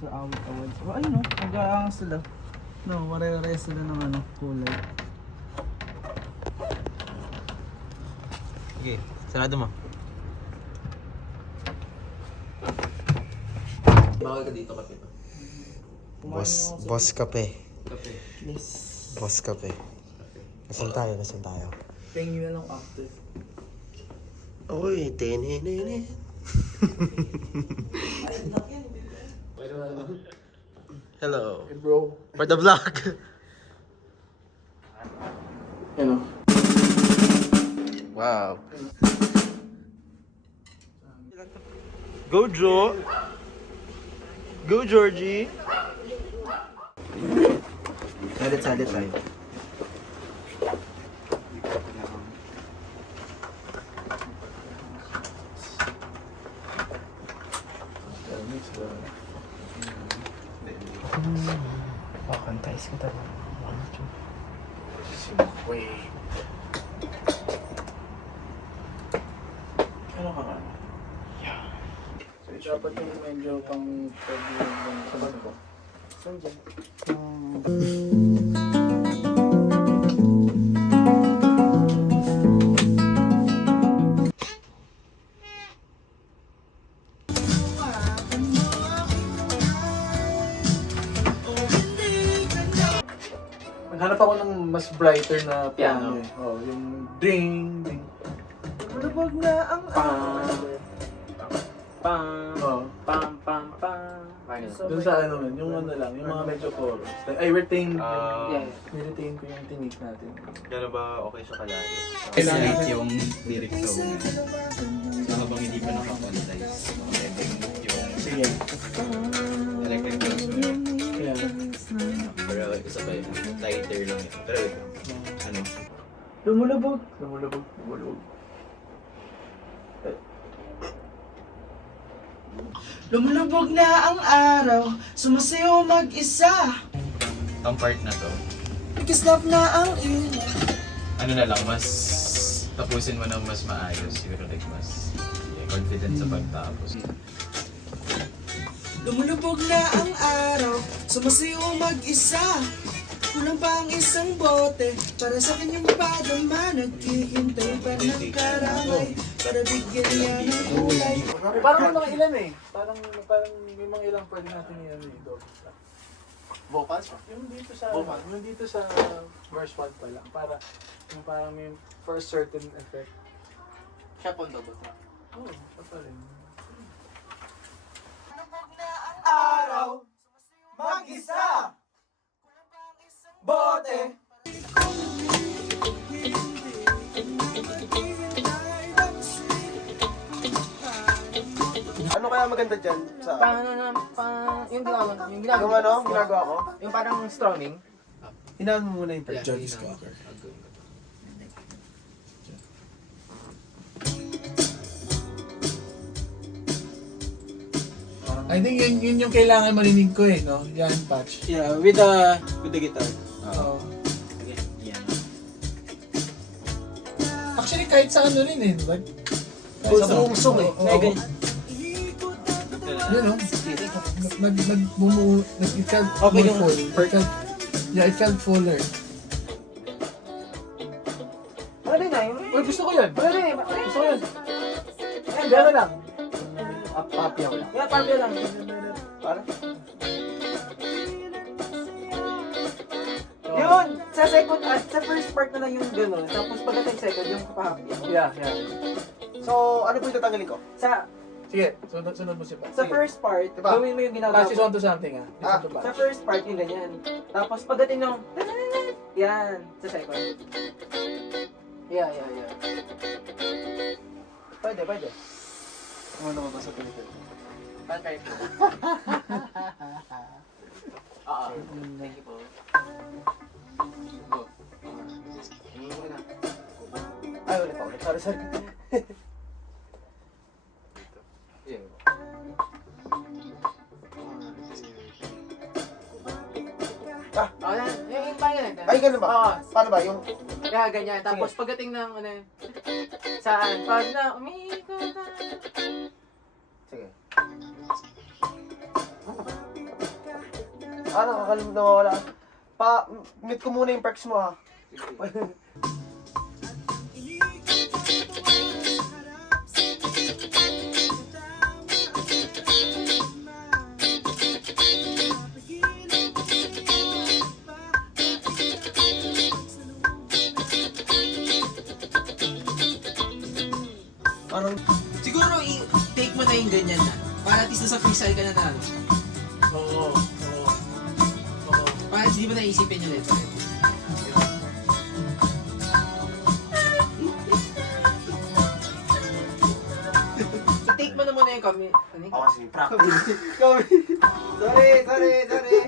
sa awit-awit. So, ayun no, nag-aangas sila. No, marerehas sila ng ano, kulay. Sige, sarado mo. Bawal ka dito, kape pa. Boss kape. Kape. Please. Boss kape. Nasaan tayo? Nasaan tayo? Tingin na lang after. Uy, tininin. Hello. Hey bro. For the vlog. Ano? Wow. Go, Jo! Go, Georgie! Salit tayo. Pakantais ko talaga. Wait. Ano ka ba? Yeah. So, dapat yung medyo pang pwede yung sabat ko. Saan dyan? Naghanap ako ng mas brighter na piano. Oh, yung ding ding. Malabag na ang Pam, Oh. pam, pam, pam. Doon sa ano man, yung ano lang, yung mga medyo chorus. I retain, Yeah. retain ko yung tinig natin. Gano'n ba okay siya kalayo? Isolate yung lyrics sa una. So habang hindi pa nakakontize, makapending yung Sige. electric drums mo yun. Yeah. Pero isa pa yun, lighter lang yun. Pero wait, ano? Lumulubog. Lumulubog na ang araw, sumasayaw mag-isa. Ang part na to, Ikislap na ang ilaw. ano na lang, mas tapusin mo ng mas maayos. Siguro like mas confident sa pagtapos. Lumulubog na ang araw, sumasayaw mag-isa. Kulang pa ang isang bote para sa kanyang padama. Naghihintay pa ng karamay para bigyan niya ng kulay. Parang may mga ilan eh. Parang may mga ilang pwede natin yan dito. Vocals pa? Yung dito sa verse 1 pa lang. Yung parang may for a certain effect. Siya po ang double track. Oo, siya pa rin. Araw, mag-isa, bote. Ano kaya maganda dyan? Sa Yung ginagawa, yung ano? Ginagawa ko? yung parang strumming. Hinaan mo muna yung part. Johnny Squawker. I think yun yung kailangan marinig ko eh, no? Yan, patch. Yeah, with the guitar. Oo. Yan. Actually, kahit sa ano rin eh, diba? Full song eh. Oo. Yun no? It felt Okay, more full. It felt fuller. Pwede na yun. Uy, gusto ko yun. Pwede na. Gusto ko yun. Ayan, Gano'n lang. Papiyaw lang. Yan, parang lang. Para? Yun! Sa second, sa first part na lang yung gano'n. Tapos pagdating second, yung kapahapin. Yeah. So, ano po yung tatanggalin ko? Sige, sunod mo si Pat. Sa first part, Diba? gawin mo yung ginagawa Passes on to something ah. Listen to Sa Pat. first part, yung ganyan. Tapos pagdating ng... Yan, sa second. Yeah. Pwede. Ano naman ba sa Pilipinas? Bantay po. Thank you po. Ay, ulit. Sorry. Oh, yan. Yung parang ganyan. Ay, ganun ba? Oo. Paano ba? Yung... Yeah, ganyan. Tapos pagdating ng ano, saan? Pag na umikot na. Sige. Ano, kakalimutan na mawala. Meet ko muna yung perks mo ha. Parang, Siguro, i-take mo na yung ganyan na. Para at least nasa freestyle ka na na. oo. Para hindi mo naisipin yung letter. I-take mo na muna yung kami. Ano yung Kasi practice. Sorry. Sorry.